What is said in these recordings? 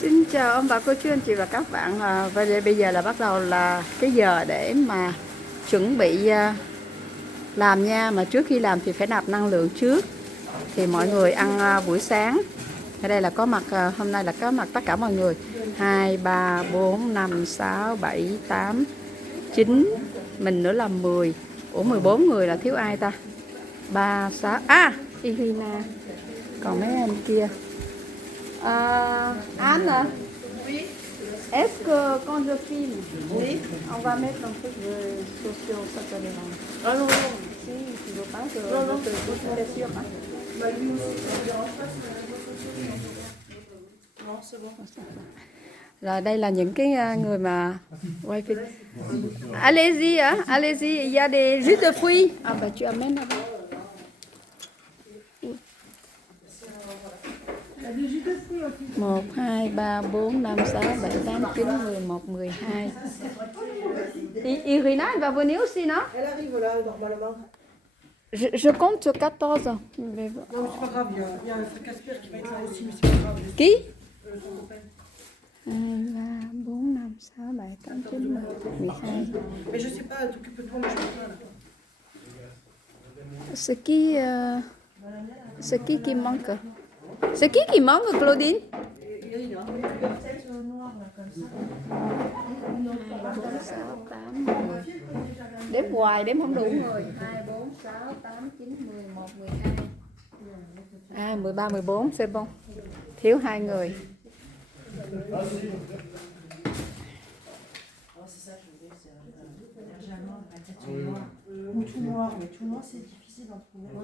Xin chào ông bà cô chú anh chị và các bạn. Và bây giờ là bắt đầu là cái giờ để mà chuẩn bị làm nha. Mà trước khi làm thì phải nạp năng lượng trước. Thì mọi người ăn buổi sáng. Ở đây là có mặt, hôm nay là có mặt tất cả mọi người. 2, 3, 4, 5, 6, 7, 8, 9. Mình nữa là 10. Ủa 14 người là thiếu ai ta? 3, 6. Irina. Còn mấy anh kia. Anne, est-ce que quand je filme, oui, on va mettre un truc de sociaux, ça te dérange? Ah non, non. Si, tu veux pas que Non, non. je te sûr, hein? Bah lui aussi, ça ne dérange pas si on a les réseaux sociaux. Non, c'est bon. Là đây là những cái người mà quay phim. Allez-y, hein, allez-y, il y a des jus de fruits. Ah bah tu amènes là-bas. 1, 2, 3, 4, 5, 6, 7, 8, 9, 11, 12. Irina, elle va venir aussi, non? Elle arrive là, normalement. Je compte sur 14. Non, mais c'est pas grave, il y a un frère Casper qui va être là aussi, mais c'est pas grave. Qui? Son copain. 2, 3, 4, 5, 6, 7, 8, 9, 10, 12. Mais je sais pas, t'occupes de toi, moi je suis pas là. C'est qui manque? C'est qui manque, Claudine? Il y a une, hein. Noire là, comme ça. 4, 6, 8, 10. Đếm hoài, đếm không đủ người. 2, 4, 6, 8, 9, 11, 12. 13, 14, c'est bon. Thiếu 2 người. Ou tout noir, mais tout noir c'est difficile d'en trouver. Ouais.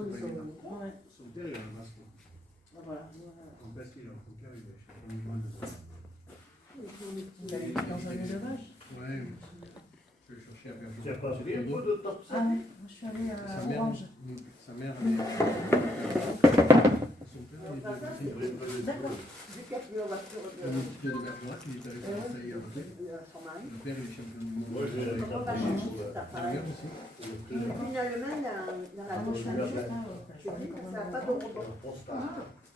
Voilà. Dans un élevage. Ouais, je cherchais à faire Il n'y a pas un peu de top Ah ouais, moi je suis allée à Orange. Sa mère, D'accord. un petit peu de Bergerac, il est allé faire ça hier. Le père, il est champion du monde. Moi, j'ai les La mère aussi. Finalement, dans la bouche, ça n'a pas de rebond.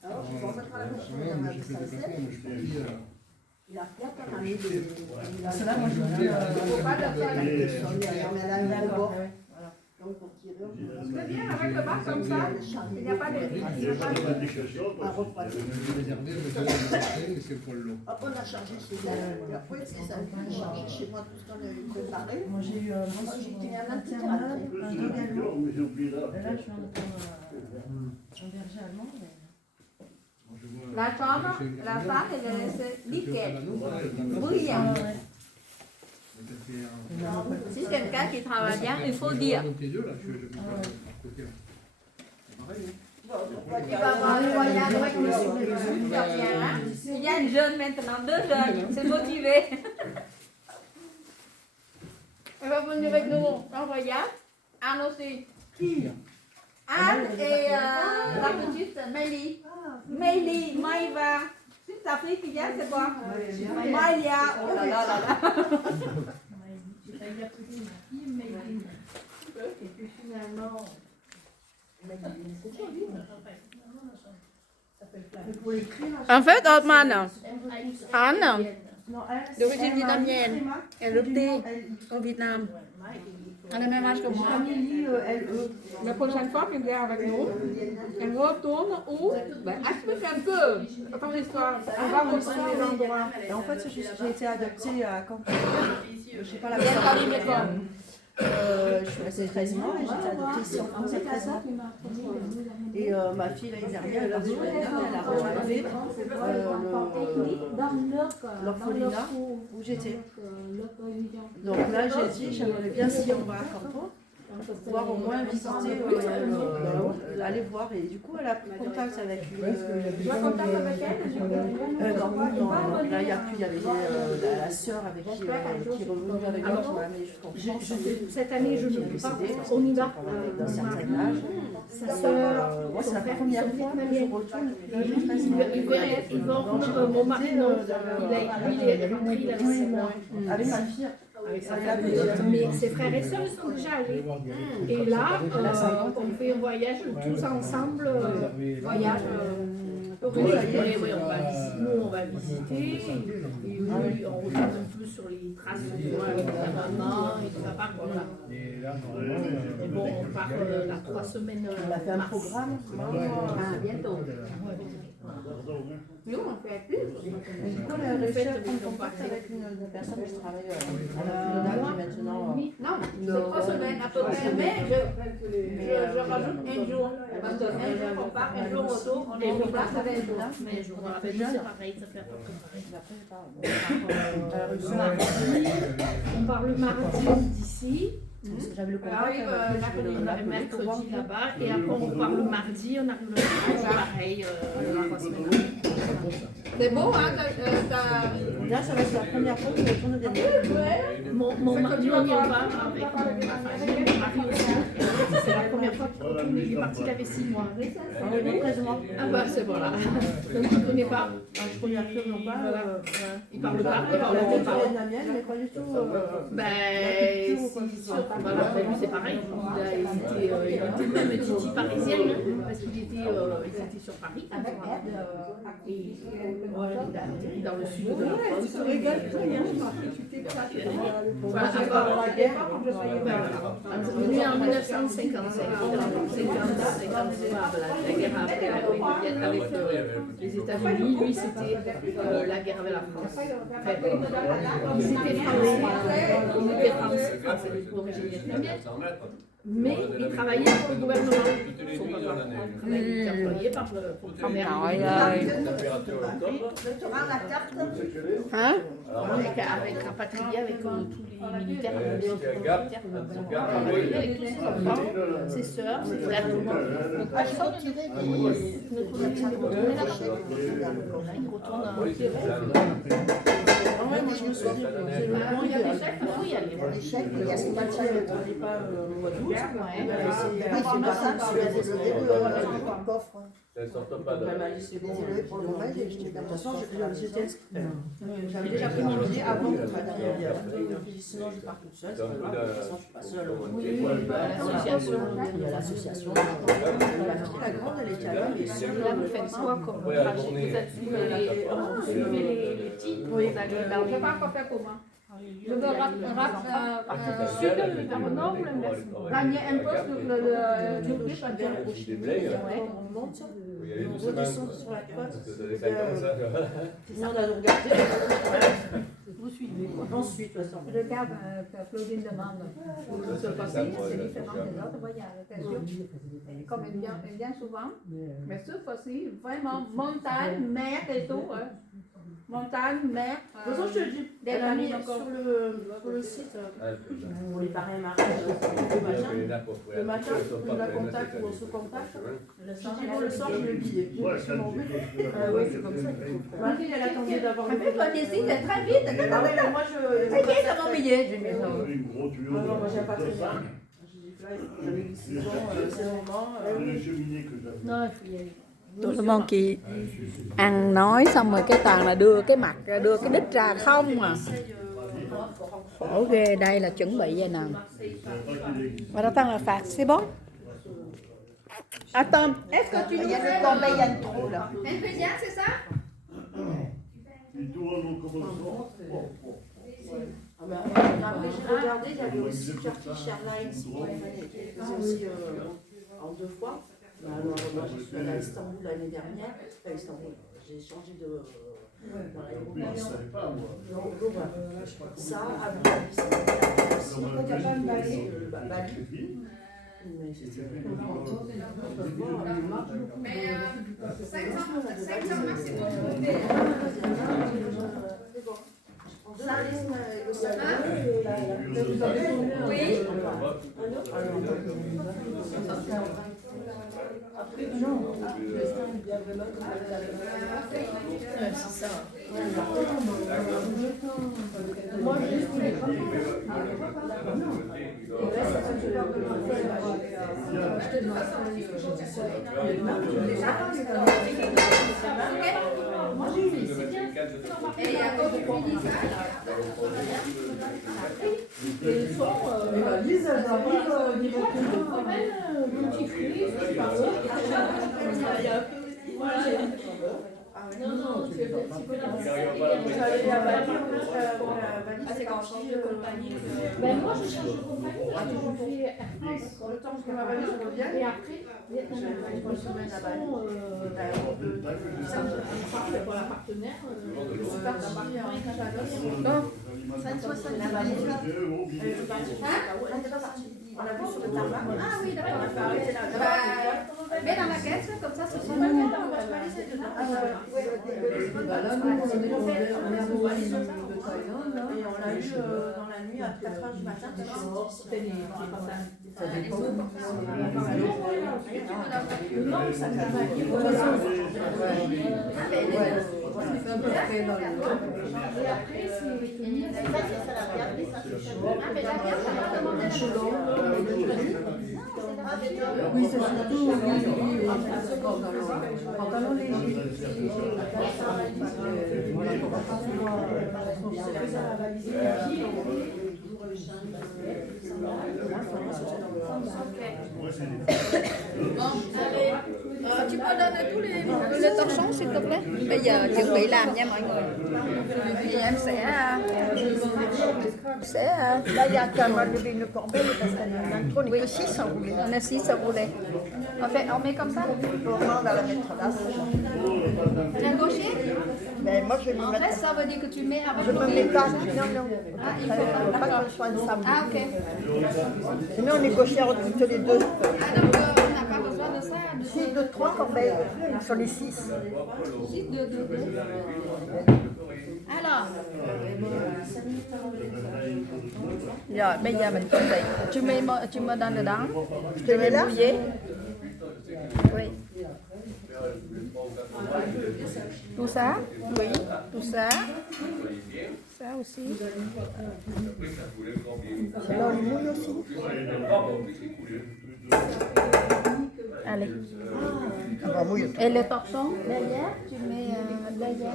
Alors, je vais remettre à la bouche. Moi, j'ai fait des déplacements, mais je suis parti Il a rien à ramener des... Parce que là, moi je Il ne faut pas le faire avec le sol, mais elle a un rebord. ouais. Donc, pour tirer, C'est bien avec le bas comme ça. Il n'y a pas de... j'ai réservé avec un et c'est pour le lot. Après, on a chargé chez elle. Et après, c'est ça, on a chargé chez moi tout ce qu'on a eu préparé. Moi j'ai eu Moi, j'étais à maternelle, un également. mais j'ai oublié là. Et là je suis en un berger allemand. Mais... Je vois- La chambre, la salle, c'est nickel. Brillant. Si c'est quelqu'un qui travaille bien, il faut dire. Il va avoir le voyage avec monsieur. Il y a une jeune maintenant, 2 jeunes, c'est motivé. Elle va venir avec nous en voyage. Anne aussi. Qui? Anne et la petite Mélie. Mélie, Maïva. C'est ta fille qui vient, c'est quoi? Maïlia. Oh là là là là. Et puis finalement... En fait, Otman, Anne, Non, elle, d'origine vietnamienne, Tréma. elle est restée au Vietnam. Elle a le même âge que moi. Amélie, LE. La prochaine fois qu'elle vient avec nous, elle retourne où? Ben, explique un peu ton histoire. On va montrer les endroits. Et en fait, c'est juste que j'ai été adoptée à Caen. Je sais pas la Bien parlé, quoi. Je suis restée 13 mois et j'ai été adoptée ici en France à 13 ans. Et ma fille l'année dernière, elle a retrouvé l'orphelinat où j'étais. Donc là, j'ai dit, j'aimerais bien, si on va à Canton, pouvoir au moins visiter, aller voir. Et du coup, elle a pris contact avec une... Tu as contact avec elle? non, là, il n'y a plus, il y avait la sœur avec qui est revenue avec moi, qui m'a amenée jusqu'en France. Cette année, je ne peux pas. On y va. D'un certain âge. Sa sœur, Moi, c'est la première fois que je retourne. ils vont, mon mari, non, il est repris la mois. Avec ma fille. Mais ses frères et sœurs sont déjà allés. Et là, on fait un voyage tous ensemble, voyage Oui, oui, on va visiter. Nous, on va visiter. Et oui, on regarde un peu sur les traces de moi avec la maman et tout ça. Voilà. Et là, normalement, Et bon, on part là 3 semaines. On a fait un programme. À bientôt. Nous, on fait plus. Et du coup, on a réussi à prendre contact avec une personne qui travaille à la Trinidad qui maintenant. Non, c'est 3 semaines à peu près. Mais je rajoute un jour. Parce que un jour on part, un jour on retourne, on est au place avec un jour. Mais je me rappelle, c'est pareil, ça fait à peu près. On part le mardi d'ici. J'avais le Ah contact oui, avec on arrive mercredi là-bas et après on part le mardi, on arrive le mardi, pareil, la 3 semaines. C'est beau, hein, Là, ça va être la première fois que je retourne des Neiges. mon mari, on y va avec ma famille, mon mari aussi. C'est la première fois qu'il retourne, il est parti, il avait 6 mois. Oui, 13 mois. Ah bah c'est voilà. Donc il ne connaît pas. Je connais absolument pas. Il parle pas, il On parle a pas. parlé de la mienne, mais pas du tout. Ben, voilà, ben, lui c'est pareil, il était même Titi parisienne, parce qu'il était sur Paris. Et voilà, il a atterri dans le sud de la France. Tu te régales très bien, je m'en tu t'es pas. Voilà, Pendant la guerre. Venu en 1955, 56, la guerre après avec les États-Unis, lui c'était la guerre avec la France. Ils étaient français d'origine vietnamienne, mais ils travaillaient pour le gouvernement. Son papa était employé par la mère. Trời ơi. Tu rends la carte. Hả? Avec rapatrié avec tous les militaires, avec tous ses enfants, ses sœurs, ses frères, tout le monde. Donc, à chaque fois, il retourne là-bas. Là, il retourne Ouais, moi je me souviens. C'est le moment il y a des chèques, il faut y aller. Les chèques, il y a ce match. On n'est pas au mois d'août. C'est pas ça, c'est la désolée de coffre. Ça ne sort pas de. Elle m'a dit c'est bon. Désolée pour le moment, j'ai jeté De dans toute ma façon, chambre. j'étais inscrite. J'avais déjà pris mon billet avant de travailler. Sinon, je pars toute seule. C'est pas grave. De toute façon, je suis pas seule. Oui, l'association. Il y a l'association. La grande, elle était à là, mais Là, vous faites quoi comme trajet? Vous êtes suivez les petits? Vous allez vers les... Je ne sais pas quoi faire comment. Je veux partir du sud, vers le nord ou l'inverse? Gagner un peu sur le prix, pas dire au Chili. On monte, Il y a les on 2 semaines. redescend sur la côte. Ça décaille comme ça. Nous, on a regardé. Vous suivez quoi? Ensuite, de toute façon. Je regarde que Claudine demande ce possible, c'est différent des autres voyages. Comme elle vient souvent, mais ce fois-ci, vraiment montagne, mer et tout. Montagne, mer. De toute façon, je te le dis, elle a mis sur le site pour les parrains mariés, le matin, on la contacte ou on se contacte. Je dis bon, le soir, je mets le billet. Oui, c'est comme ça. Marie, elle attendait d'avoir le Mais toi, t'hésites très vite. Ah oui, mais moi, je. Très bien, c'est mon billet. J'ai mis ça. Ah non, moi, j'aime pas très bien. J'ai dit, là, j'avais 6 ans, c'est le moment. Non, il faut y aller. Tụi mong chị ăn nói xong rồi cái toàn là đưa cái mặt ra, đưa cái đít ra không à. Khổ ghê, đây là chuẩn bị vậy nè. Và đó tăng là phạt c'est bon. Attends, est-ce que tu Il nous y a fais le combien, il y a le trou là. Un pédiatre, c'est ça? Ah ben, après, j'ai regardé, il y avait aussi Turkish Airlines qui faisait aussi en 2 fois. Mais alors, moi, je suis allée à Istanbul l'année dernière. Enfin, Istanbul, j'ai changé de. Dans l'aéroport. Donc, ça, Abu Dhabi, c'est Bali. Mais c'était. Mais 500 maximum. Oui. C'est ça. Moi, Lise, elle arrive au niveau petit fruit, Ah ouais. Non, tu peux J'allais à Bali, la valise, Ah, c'est quand on change de compagnie. Ben, Moi, je change de compagnie. Ah, Je toujours. fais Air France. Le temps que ma valise revienne, Et après, j'avais une semaine à Bali. ça c'est pour la partenaire. C'est pas ta partenaire Non, Ça ne soit ça, la valise. On l'a vu sur le tarmac. Ah oui, d'accord. on a arrêté là. Mets dans la caisse, comme ça, ce sera Bah, pas non, dedans. Bah là, nous, on a nos valises de Thaïlande, là. Et on l'a eu dans la nuit à 4h du matin. Ça dépend. Non, ça De toute façon, c'est à peu près dans le... Et après, Ah, mais la viande, ça va demander la Selon, Ah, oui, c'est surtout pantalon léger. Voilà, pour pas Tu peux donner tous les torchons, s'il te plaît? Bây giờ chuẩn bị làm nha mọi người. Thì em sẽ Là, il y a qu'à lever une corbeille parce qu'on est que 6 enroulés. on a 6 roulés. On met comme ça? Comment on va la mettre là? Tiens gaucher? Mais moi, je vais En me fait, mettre. ça veut dire que tu mets avec Je le me mets pied. pas. Non, non. Ah, il Il faut ne faut pas d'accord. qu'on soit ensemble. Ah, ok. Sinon, on est gauchères toutes les deux. Ah, donc on n'a pas besoin de ça? Si, 2, 3 corbeilles. Sur les 6. 6, 2, 2, 2. Alors, rồi bây giờ mình chuẩn bị. Tu me donnes dedans. Je te mets là. Mouillé. Oui. Tout ça? Oui. Tout ça? Ça aussi. Là, on les mouille aussi. Allez. On va mouiller tout. Et le torchon derrière, tu mets derrière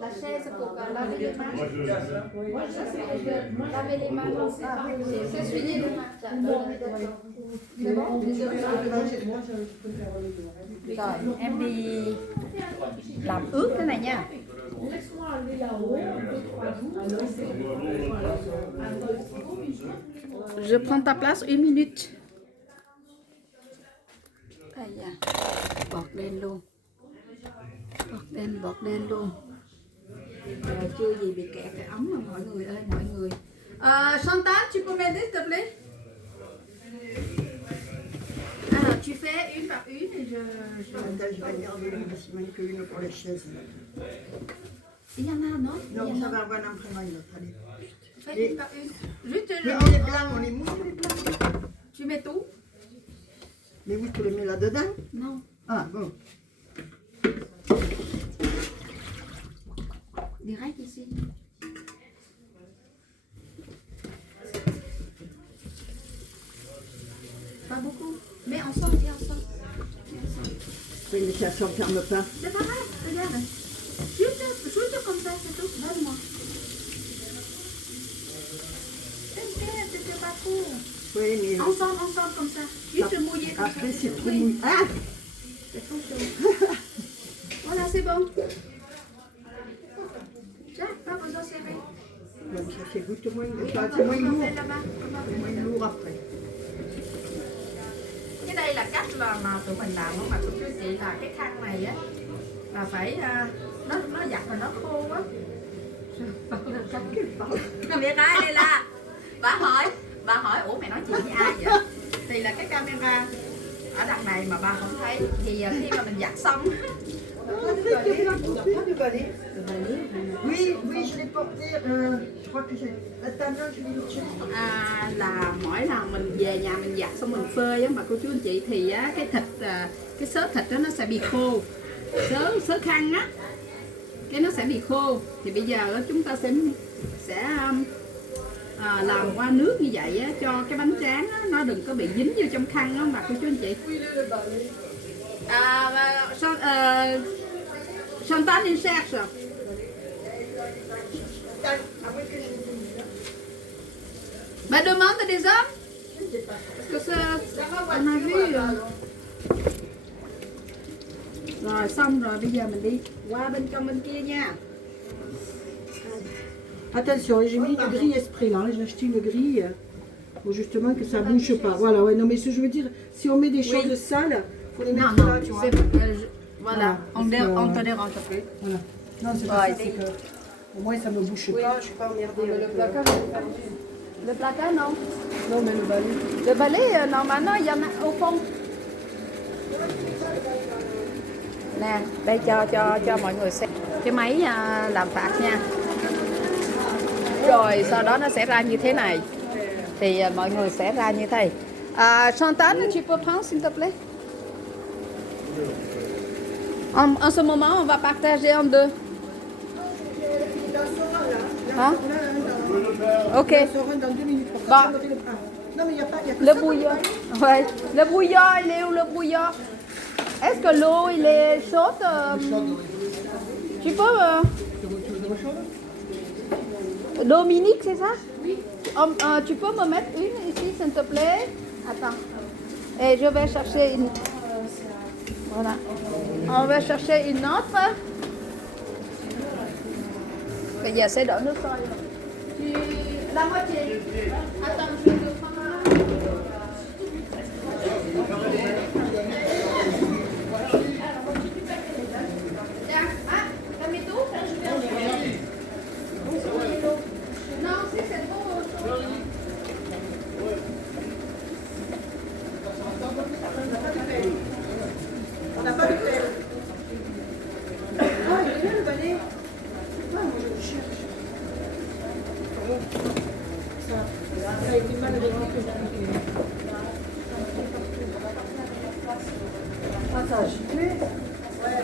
la chaise pour laver les mains. Moi, je sais que laver les mains, non, c'est pas. C'est s'essuyer les mains. C'est bon? Rồi, em đi làm ướt cái này nha. Je prends ta place 1 minute. Đây à, bọt đen luôn. Bọt đen luôn. Rồi chưa gì bị kẹt cái ống mà mọi người ơi, mọi người. Chantal, tu peux m'aider s'il te plaît? Alors, tu fais une par une et je... Attends, je vais garder le maximum qu'une pour les chaises. Il y en a, non? Non, Il y ça en a. va avoir un imprimant, il va falloir. Fais une par une. Juste, Mais on est blanc, on est mouillé les blancs. tu mets tout? Mais où tu le mets là-dedans? Non. Ah, bon. Direct ici. Pas beaucoup. Mais ensemble, viens ensemble. Oui, mais ça ne ferme pas. C'est pas grave, regarde. Juste comme ça, c'est tout. Donne-moi. C'était pas trop. Oui, mais Ensemble comme ça. Juste mouillé comme ça. après, c'est trop mouillé. Ah! C'est trop chaud. Voilà, c'est bon. Tiens, pas besoin de serrer. Donc ça c'est goûte moins, Oui, ça, on c'est va moins lourd. faire là-bas. On va C'est faire moins là-bas. lourd après. Cái đây là cách mà tụi mình làm mà tụi chú chị là cái khăn này á là phải nó giặt rồi nó khô quá. Không biết ai đây là bà hỏi ủa mày nói chuyện với ai vậy? Thì là cái camera ở đằng này mà bà không thấy thì khi mà mình giặt xong Oui, oui, je l'ai porté, je crois que j'ai... Attends, non, je l'ai cherché. là mỗi lần mình về nhà mình giặt xong mình phơi á mà cô chú anh chị thì á cái thịt cái xớ thịt đó nó sẽ bị khô, xớ khăn á cái nó sẽ bị khô thì bây giờ á, chúng ta sẽ làm qua nước như vậy á, cho cái bánh tráng á, nó đừng có bị dính vô trong khăn á mà cô chú anh chị. Chantal in cherche. Bah demande des hommes. Parce que ça, on a vu. Rồi xong rồi bây giờ mình đi qua bên trong bên kia nha. Attention, j'ai mis une grille esprit là, j'ai acheté une grille pour justement que ça bouge pas. Voilà, ouais, non mais ce que je veux dire, si on met des choses sales, faut les mettre là, tu vois. Voilà, on te dérange plus. Voilà. Non, c'est pas ça, c'est que au moins ça me bouge pas, je suis pas emmerdée. Le placard, non. Non, mais le balai. Le balai, normalement, il y en a au fond. Nè, đây cho mọi người xem cái máy làm phạt nha. Rồi sau đó nó sẽ ra như thế này. Thì mọi người sẽ ra như thế. Chantal, tu peux prendre s'il te plaît? En ce moment, on va partager en deux. Hein? Ok. On sort dans 2 minutes. Pour Bah. Non, mais il n'y a pas. Y a que Le ça. bouillon. Ouais. Le bouillon, il est où le bouillon? Est-ce que l'eau, il est chaude? Tu peux... Dominique, c'est ça? Oui. Tu peux me mettre une ici, s'il te plaît? Attends. Et je vais chercher une... Voilà. On va chercher une autre. Bây giờ sẽ đổ nước sôi. La moitié. Attends, je vais le prendre. Non, si c'est bon. On n'a pas de pelle. Ah, il est bien le balai. Ah, moi je le cherche. Ça a été mal récupéré. Ah, ça a giclé. Ouais.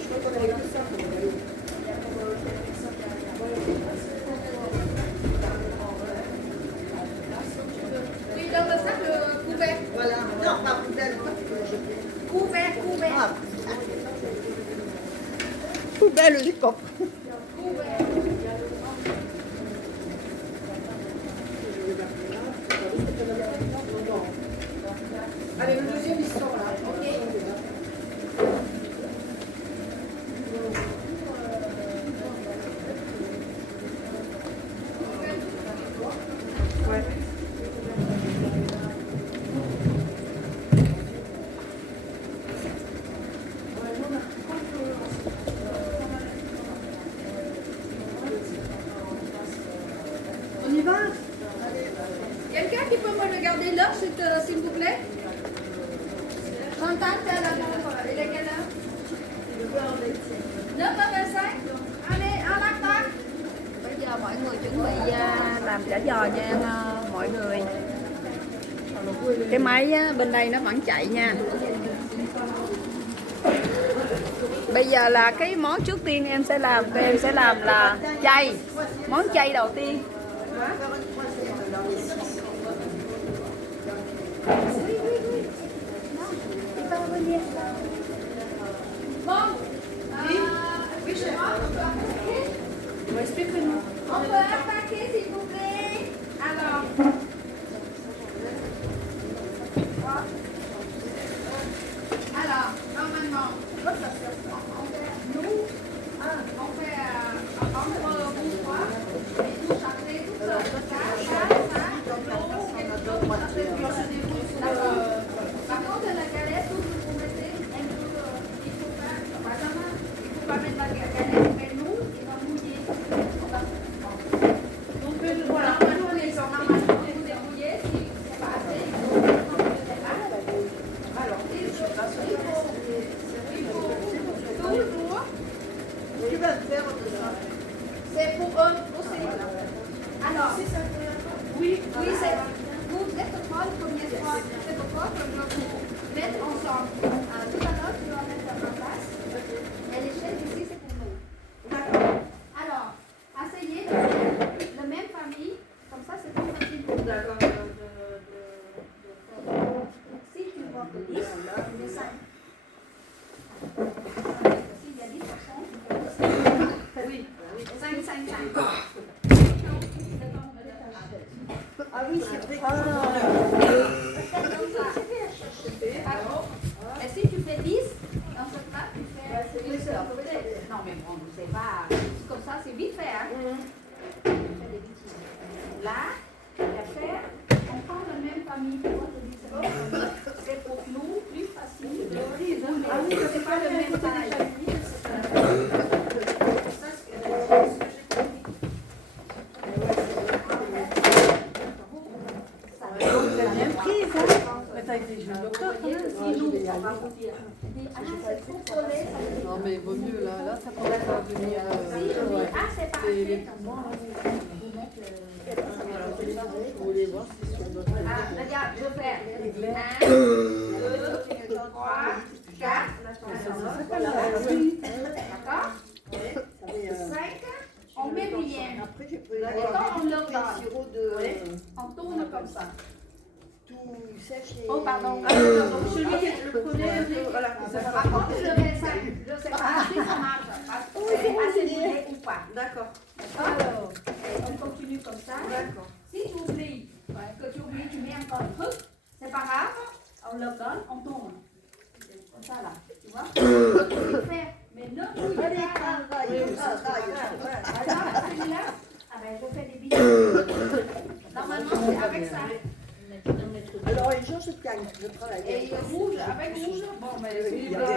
Je crois qu'on avait que ça pour le balai. Oui, dans le sac, le couvert. Voilà. Non, pas poubelle. Couvert, couvert. Ah, Poubelle, les copains. Allez, le deuxième il sort là. Ouais. On y va? Quelqu'un qui peut me regarder l'heure, s'il vous plaît? Chantal, t'es à la montre. Il est quelle heure? 9h25. Allez, en acteur. Bây giờ mọi người chuẩn bị làm chả giò nha mọi người. Cái máy bên đây nó vẫn chạy nha. Bây giờ là cái món trước tiên em sẽ làm là chay. Món chay đầu tiên. Bon, oui, chef. Expliquez-nous. On peut attaquer, s'il vous plaît. Alors. Alors, normalement, on fait entre vous trois, et vous chargez tout ça, Par contre, la galette, vous mettez un peu, il faut pas mettre la galette, mais nous, il va mouiller. Donc, voilà, maintenant, les gens, vous débrouillez, si c'est pas assez, il faut alors, il faut toujours, tu vas faire de ça. c'est pour eux aussi. Alors, oui, c'est, vous êtes trois le premier soir, c'est pourquoi que je vais vous mettre ensemble. Tout à l'heure, tu vas mettre en place, et l'échelle ici, c'est pour nous. D'accord. Alors, essayez de faire la même famille, comme ça, c'est plus facile pour vous. D'accord. Si tu vois que 10, il y a 5. S'il y a 10%, oui. 5, 5, 5. Ah oui, c'est vrai. Et alors, non, mais bon, c'est pas comme ça, c'est vite fait. Hein. Là, et après, on prend la même famille. Moi, je dis c'est bon. C'est pour nous plus facile. Ah oui, c'est pas le même taille. C'est bien pris, ça. Mais t'as été chez le docteur quand même. Non, mais il vaut mieux là. Là, ça pourrait pas venir. Les poumons, là. Je voulais voir si sur d'autres. Ah, regarde, je fais 1, 2, 3, 4. D'accord 5. On met bien. Après, j'ai pris Et quand on le un sirop de on tourne comme ça. tout sèche et... Oh, pardon. Celui le premier, voilà. Par contre, je ne sais pas si ça marche. Parce que c'est assez mouillé ou pas. D'accord. Alors, on continue comme ça. D'accord. Si tu oublies, que tu oublies, tu mets encore un truc, c'est pas grave, on le donne, on tourne. Comme ça là, tu vois. Tu fais, mais ne bouille Allez, pas. travaille. Alors, celui-là, ah ben, je fais des billets. Normalement, c'est avec ça. Alors, les jours, je gagne, je travaille. Et rouge, avec rouge, bon, mais Il y a celui-là,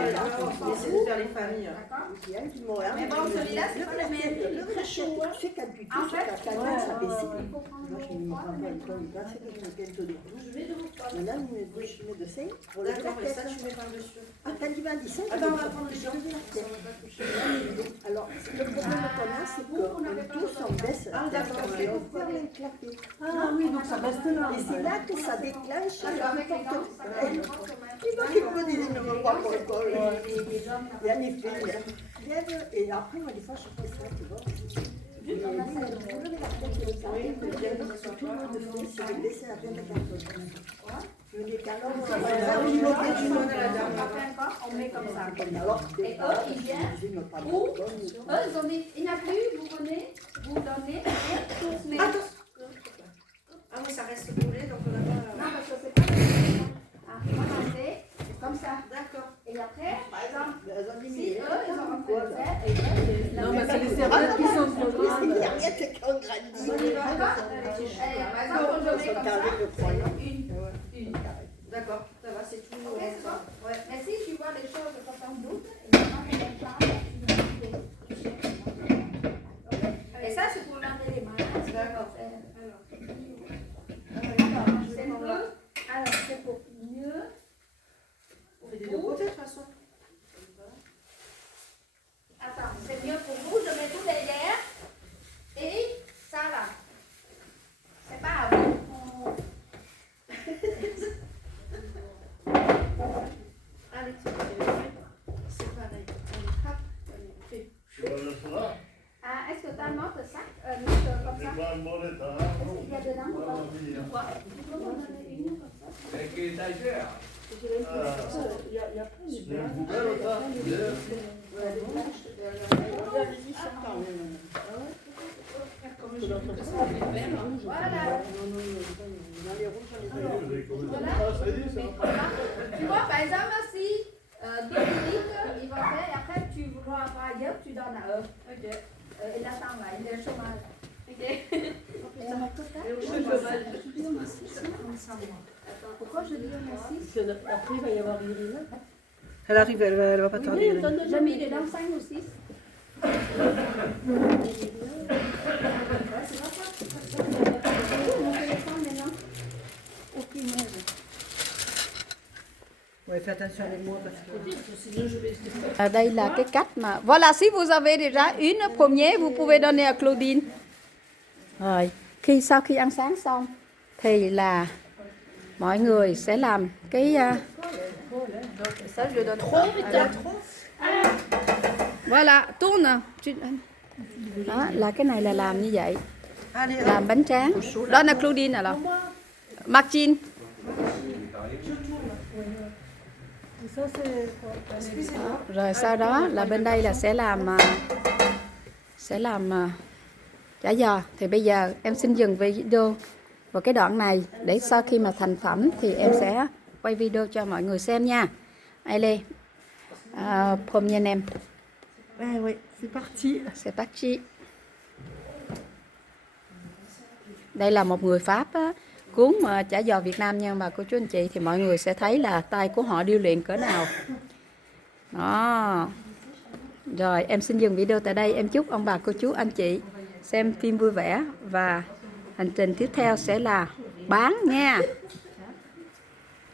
Essayer de faire les familles. d'accord. Il y a un qui m'aurait... Mais bon, celui-là, c'est pas le même. Il est très chaud. Tu sais, quand tu En touches, fait, ta canne, ça baisse. il faut prendre Moi, je le me froid, prends le pas même le temps, il passe que je me gagne tout des Je vais de vous prendre. Maintenant, je mets de 5 pour le D'accord, mais ça, tête. tu mets par-dessus. Ah, quand il m'a dit ça, Attends, on va prendre les gens. Alors, le problème qu'on a, c'est qu'on touche, on baisse. Ah, d'accord, Parce ouais. qu'on peut rien claquer. Ah oui, donc ça reste là. Et c'est là que ça déclenche Avec les gants, ça va être quand Il va qu'il me dit, ne me pas pour le col. les hommes, Il y a mes filles. Et après, moi, des fois, je fais ça, tu vois. Et lui, il me dit, vous levez la tête et le carré, tout le monde fait, c'est de baisser la tête à quelqu'un. Je me dis, alors, on va faire une mauvaise on fait encore, on met comme ça. Alors, Et eux, ils viennent, ou, eux, ils ont dit, il n'y a plus, vous venez, vous donnez, et tournez. Ah oui, ça reste collé, donc on a pas... Non, parce que c'est pas commencer, comme ça. D'accord. Et après, par exemple, si si eux, ils ont rentré le fer, et eux, Non, mais c'est les serviettes qui sont trop Les grandes. serviettes qu'on grandit. d'accord. Par exemple, je mets comme ça, une. D'accord, ça va, c'est tout. Ok, c'est bon. Ouais. Mais si tu vois les choses comme ça en doute, et ça, c'est pour laver les mains. D'accord. Alors, c'est mieux. Alors, c'est pour mieux. On fait des deux côtés de toute façon. Attends, c'est mieux pour vous. Je mets tout derrière. Et ça là. C'est pas à vous. Allez, c'est pareil. Hop, allez, fais. Ah, est-ce que tu as un autre sac comme ça? Est-ce qu'il y a dedans ou pas? Tu peux m'en donner une comme ça? Avec l'étagère. Il y a plein de Il y a une poubelle ou pas? Voilà. Dans les rouges, Voilà. Tu vois, par exemple, si 2 minutes, il va faire, et après tu vas ailleurs, tu donnes à eux. Ok. Il attend là, il est au chômage. Ok. Pourquoi je dis merci? Après, il va y avoir Irina. Elle arrive, elle va pas tarder. J'ai mis dedans 5 ou 6. Ouais, fais attention avec moi parce que sinon je vais... Đây là cái cách mà voilà, si vous avez déjà une première, vous pouvez donner à Claudine. Rồi, sau khi ăn sáng xong thì là mọi người sẽ làm cái Ça, je le donne trop vite. voilà, tourne. Đó, là cái này là làm như vậy. Allez, Làm bánh tráng. Đó là Claudine alors. Martine. Ça, c'est quoi? Rồi sau đó là bên đây là sẽ làm chả giò. Thì bây giờ em xin dừng video vào cái đoạn này để sau khi mà thành phẩm thì em sẽ quay video cho mọi người xem nha. Ai lê, phôm nha em. oui, c'est parti. C'est parti. Đây là một người Pháp á, cuốn chả giò Việt Nam nha bà cô chú anh chị, thì mọi người sẽ thấy là tay của họ điêu luyện cỡ nào. Đó. Rồi em xin dừng video tại đây. Em chúc ông bà cô chú anh chị xem phim vui vẻ, và hành trình tiếp theo sẽ là bán nha.